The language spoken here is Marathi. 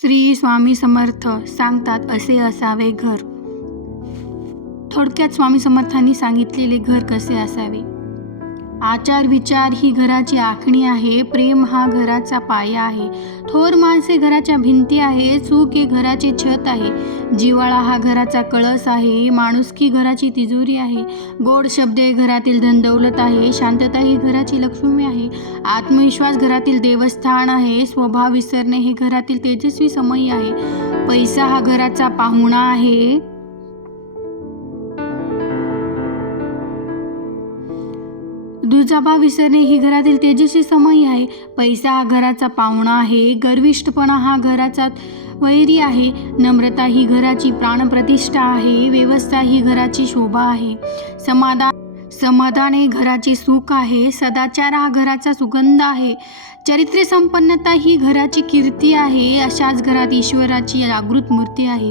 श्री स्वामी समर्थ सांगतात असे असावे घर. थोडक्यात स्वामी समर्थांनी सांगितलेले घर कसे असावे. आचार विचार ही घराची आखणी आहे. प्रेम हा घराचा पाया आहे. थोर माणसे घराच्या भिंती आहे. चूक हे घराचे छत आहे. जिव्हाळा हा घराचा कळस आहे. माणुसकी घराची तिजोरी आहे. गोड शब्द हे घरातील धनदौलत आहे. शांतता ही घराची लक्ष्मी आहे. आत्मविश्वास घरातील देवस्थान आहे. स्वभाव विसरणे हे घरातील तेजस्वी समयी आहे. पैसा हा घराचा पाहुणा आहे. दुजाभा विसरणे ही घरातील तेजस्वी समयी आहे. पैसा हा घराचा पाहुणा आहे. गर्विष्ठपणा हा घराचा वैरी आहे. नम्रता ही घराची प्राणप्रतिष्ठा आहे. व्यवस्था ही घराची शोभा आहे. समाधान हे घराचे सुख आहे. सदाचार हा घराचा सुगंध आहे. चारित्र्य संपन्नता ही घराची कीर्ती आहे. अशाच घरात ईश्वराची जागृत मूर्ती आहे.